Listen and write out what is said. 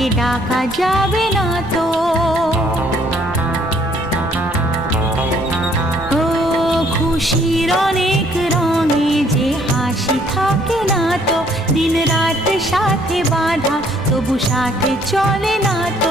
তাকে ডাকা যাবে না তো। ও খুশির অনেক রঙে যে হাসি থাকে না তো, দিন রাত সাথে বাঁধা তবু সাথে চলে না তো।